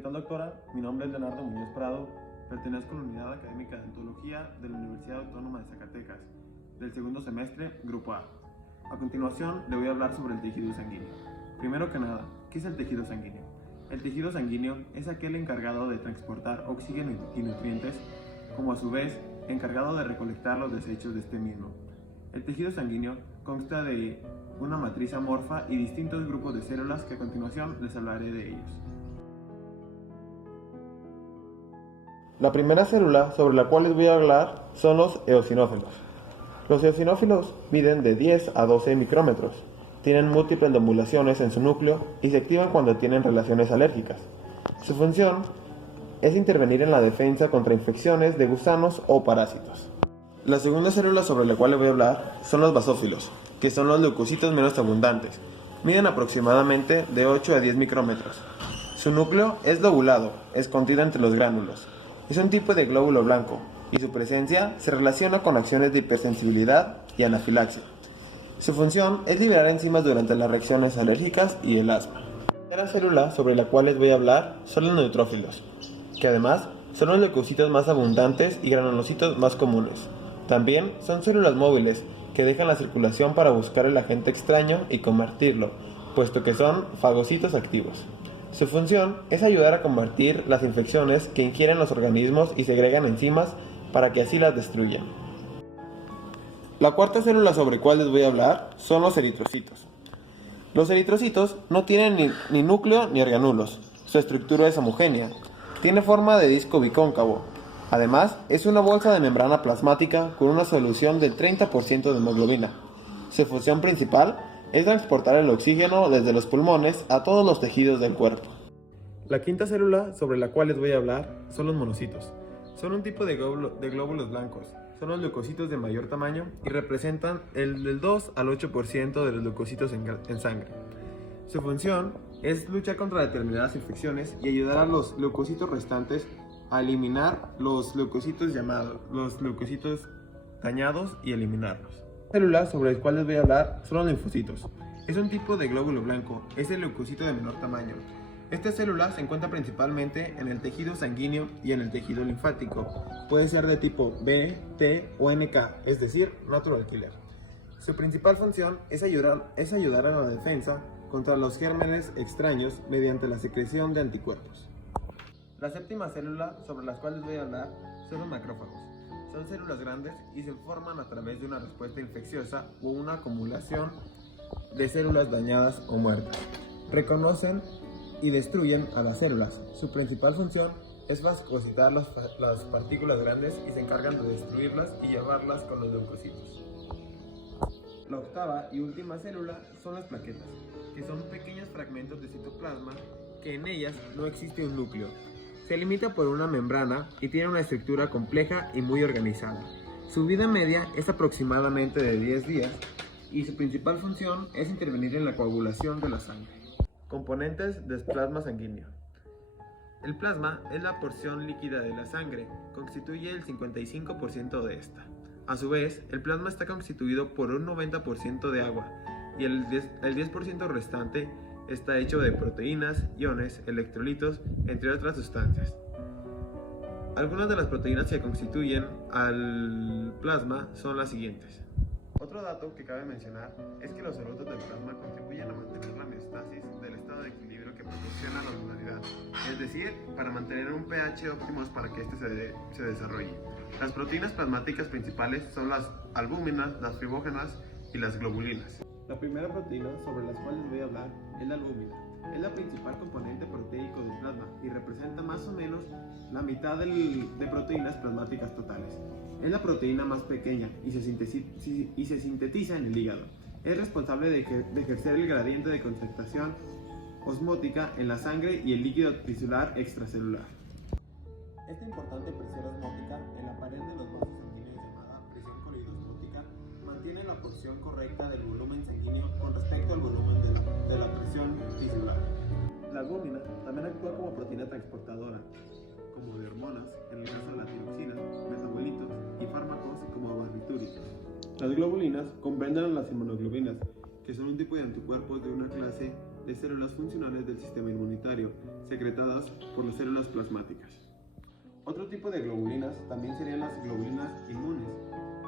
¿Qué tal, doctora? Mi nombre es Leonardo Muñoz Prado, pertenezco a la Unidad Académica de Odontología de la Universidad Autónoma de Zacatecas, del segundo semestre, Grupo A. A continuación, le voy a hablar sobre el tejido sanguíneo. Primero que nada, ¿qué es el tejido sanguíneo? El tejido sanguíneo es aquel encargado de transportar oxígeno y nutrientes, como a su vez encargado de recolectar los desechos de este mismo. El tejido sanguíneo consta de una matriz amorfa y distintos grupos de células que a continuación les hablaré de ellos. La primera célula sobre la cual les voy a hablar son los eosinófilos. Los eosinófilos miden de 10 a 12 micrómetros, tienen múltiples lobulaciones en su núcleo y se activan cuando tienen relaciones alérgicas. Su función es intervenir en la defensa contra infecciones de gusanos o parásitos. La segunda célula sobre la cual les voy a hablar son los basófilos, que son los leucocitos menos abundantes. Miden aproximadamente de 8 a 10 micrómetros. Su núcleo es lobulado, escondido entre los gránulos. Es un tipo de glóbulo blanco y su presencia se relaciona con acciones de hipersensibilidad y anafilaxia. Su función es liberar enzimas durante las reacciones alérgicas y el asma. La tercera célula sobre la cual les voy a hablar son los neutrófilos, que además son los leucocitos más abundantes y granulocitos más comunes. También son células móviles que dejan la circulación para buscar el agente extraño y convertirlo, puesto que son fagocitos activos. Su función es ayudar a combatir las infecciones que ingieren los organismos y segregan enzimas para que así las destruyan. La cuarta célula sobre la cual les voy a hablar son los eritrocitos. Los eritrocitos no tienen ni núcleo ni organulos. Su estructura es homogénea. Tiene forma de disco bicóncavo. Además, es una bolsa de membrana plasmática con una solución del 30% de hemoglobina. Su función principal es transportar el oxígeno desde los pulmones a todos los tejidos del cuerpo. La quinta célula sobre la cual les voy a hablar son los monocitos. Son un tipo de glóbulos blancos. Son los leucocitos de mayor tamaño y representan del 2 al 8% de los leucocitos en sangre. Su función es luchar contra determinadas infecciones y ayudar a los leucocitos restantes a eliminar los leucocitos dañados y eliminarlos. La célula sobre la cual les voy a hablar son los linfocitos. Es un tipo de glóbulo blanco, es el leucocito de menor tamaño. Esta célula se encuentra principalmente en el tejido sanguíneo y en el tejido linfático. Puede ser de tipo B, T o NK, es decir, natural killer. Su principal función es ayudar a la defensa contra los gérmenes extraños mediante la secreción de anticuerpos. La séptima célula sobre la cual les voy a hablar son los macrófagos. Son células grandes y se forman a través de una respuesta infecciosa o una acumulación de células dañadas o muertas. Reconocen y destruyen a las células. Su principal función es fagocitar las partículas grandes y se encargan de destruirlas y llevarlas con los leucocitos. La octava y última célula son las plaquetas, que son pequeños fragmentos de citoplasma que en ellas no existe un núcleo. Se limita por una membrana y tiene una estructura compleja y muy organizada. Su vida media es aproximadamente de 10 días y su principal función es intervenir en la coagulación de la sangre. Componentes del plasma sanguíneo. El plasma es la porción líquida de la sangre, constituye el 55% de esta. A su vez, el plasma está constituido por un 90% de agua y el 10% restante está hecho de proteínas, iones, electrolitos, entre otras sustancias. Algunas de las proteínas que constituyen al plasma son las siguientes. Otro dato que cabe mencionar es que los solutos del plasma contribuyen a mantener la homeostasis del estado de equilibrio que proporciona la osmolaridad, es decir, para mantener un pH óptimo para que este se desarrolle. Las proteínas plasmáticas principales son las albúminas, las fibrógenas y las globulinas. La primera proteína sobre la cual les voy a hablar es la albúmina. Es la principal componente proteico del plasma y representa más o menos la mitad de proteínas plasmáticas totales. Es la proteína más pequeña y se sintetiza en el hígado. Es responsable de ejercer el gradiente de concentración osmótica en la sangre y el líquido tisular extracelular. Esta importante presión osmótica en la pared de los vasos sanguíneos llamada presión coleidosmótica mantiene la porción correcta del volumen sanguíneo con respecto al volumen de la presión tisular. La albúmina también actúa como proteína transportadora, como de hormonas, en el caso de la tiroxina, metabolitos y fármacos como barbitúricos. Las globulinas comprenden a las inmunoglobulinas, que son un tipo de anticuerpos de una clase de células funcionales del sistema inmunitario, secretadas por las células plasmáticas. Otro tipo de globulinas también serían las globulinas inmunes,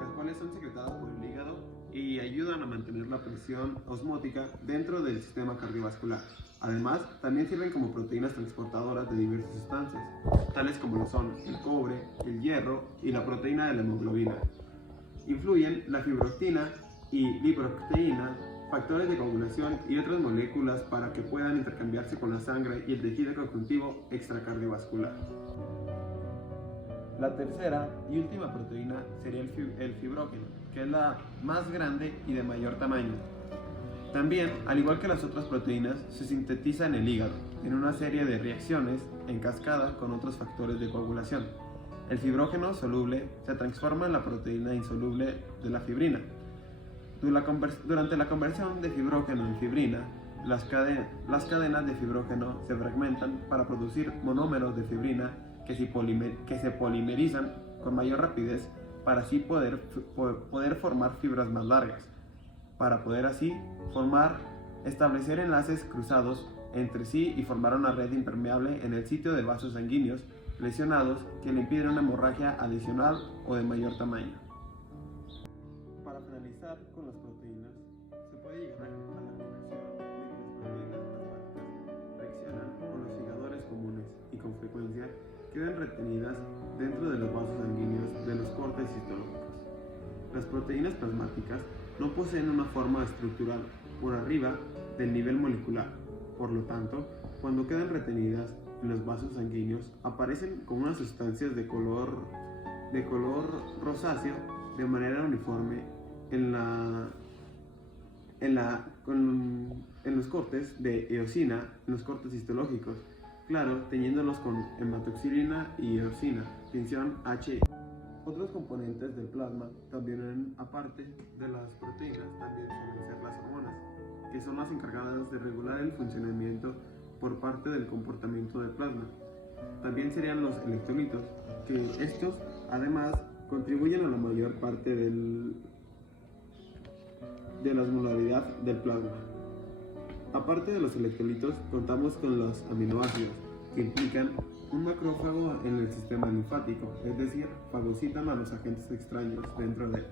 las cuales son secretadas por el hígado y ayudan a mantener la presión osmótica dentro del sistema cardiovascular. Además, también sirven como proteínas transportadoras de diversas sustancias, tales como lo son el cobre, el hierro y la proteína de la hemoglobina. Influyen la fibroactina y lipoproteína, factores de coagulación y otras moléculas para que puedan intercambiarse con la sangre y el tejido conjuntivo extracardiovascular. La tercera y última proteína sería el fibrógeno, que es la más grande y de mayor tamaño. También, al igual que las otras proteínas, se sintetiza en el hígado, en una serie de reacciones en cascada con otros factores de coagulación. El fibrógeno soluble se transforma en la proteína insoluble de la fibrina. Durante la conversión de fibrógeno en fibrina, las cadenas de fibrógeno se fragmentan para producir monómeros de fibrina que se polimerizan con mayor rapidez para así poder formar fibras más largas, para poder así establecer enlaces cruzados entre sí y formar una red impermeable en el sitio de vasos sanguíneos lesionados que le impiden una hemorragia adicional o de mayor tamaño. Para finalizar con las proteínas, se puede llegar a la conclusión de que las proteínas plasmáticas reaccionan con los ligadores comunes y con frecuencia quedan retenidas dentro de los vasos sanguíneos de los cortes histológicos. Las proteínas plasmáticas no poseen una forma estructural por arriba del nivel molecular, por lo tanto, cuando quedan retenidas en los vasos sanguíneos aparecen como unas sustancias de color rosáceo de manera uniforme en los cortes de eosina, en los cortes histológicos, claro, teñiéndolos con hematoxilina y eosina, tinción H. Otros componentes del plasma, también aparte de las proteínas, también suelen ser las hormonas, que son las encargadas de regular el funcionamiento por parte del comportamiento del plasma. También serían los electrolitos, que estos además contribuyen a la mayor parte de la osmolaridad del plasma. Aparte de los electrolitos, contamos con los aminoácidos, que implican un macrófago en el sistema linfático, es decir, fagocitan a los agentes extraños dentro de él.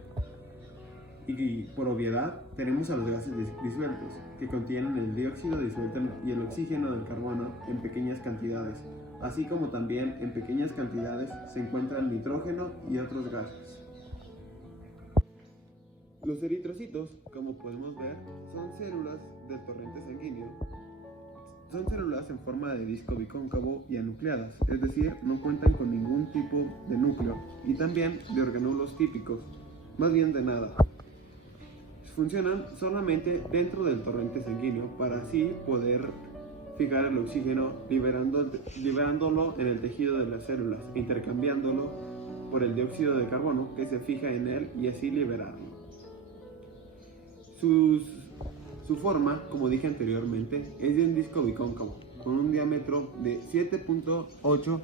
Y por obviedad, tenemos a los gases disueltos, que contienen el dióxido disuelto y el oxígeno del carbono en pequeñas cantidades, así como también en pequeñas cantidades se encuentran nitrógeno y otros gases. Los eritrocitos, como podemos ver, son células del torrente sanguíneo. Son células en forma de disco bicóncavo y anucleadas, es decir, no cuentan con ningún tipo de núcleo y también de organulos típicos, más bien de nada. Funcionan solamente dentro del torrente sanguíneo para así poder fijar el oxígeno liberándolo en el tejido de las células, intercambiándolo por el dióxido de carbono que se fija en él y así liberarlo. Su forma, como dije anteriormente, es de un disco bicóncavo, con un diámetro de 7.8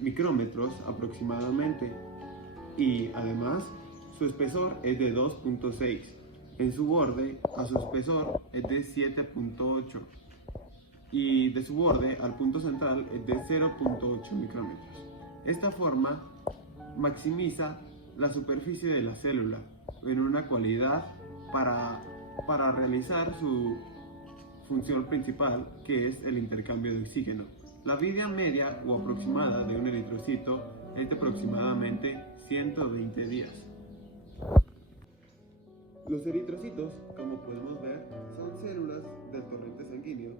micrómetros aproximadamente, y además su espesor es de 2.6. En su borde a su espesor es de 7.8 y de su borde al punto central es de 0.8 micrómetros. Esta forma maximiza la superficie de la célula en una cualidad para realizar su función principal, que es el intercambio de oxígeno. La vida media o aproximada de un eritrocito es de aproximadamente 120 días. Los eritrocitos, como podemos ver, son células del torrente sanguíneo.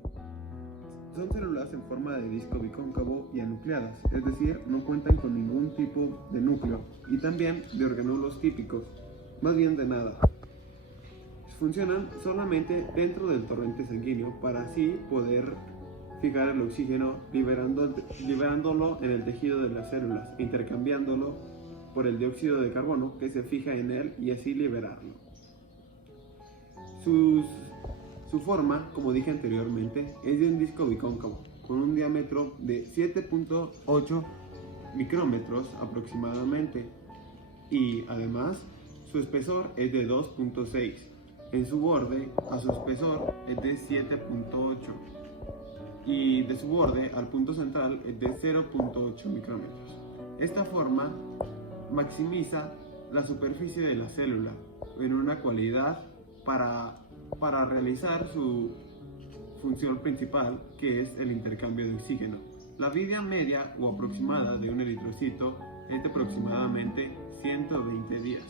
Son células en forma de disco bicóncavo y anucleadas, es decir, no cuentan con ningún tipo de núcleo y también de organulos típicos, más bien de nada. Funcionan solamente dentro del torrente sanguíneo para así poder fijar el oxígeno liberándolo en el tejido de las células, intercambiándolo por el dióxido de carbono que se fija en él y así liberarlo. Su forma, como dije anteriormente, es de un disco bicóncavo, con un diámetro de 7.8 micrómetros aproximadamente, y además su espesor es de 2.6. en su borde a su espesor es de 7.8 y de su borde al punto central es de 0.8 micrómetros. Esta forma maximiza la superficie de la célula en una cualidad para realizar su función principal, que es el intercambio de oxígeno. La vida media o aproximada de un eritrocito es de aproximadamente 120 días.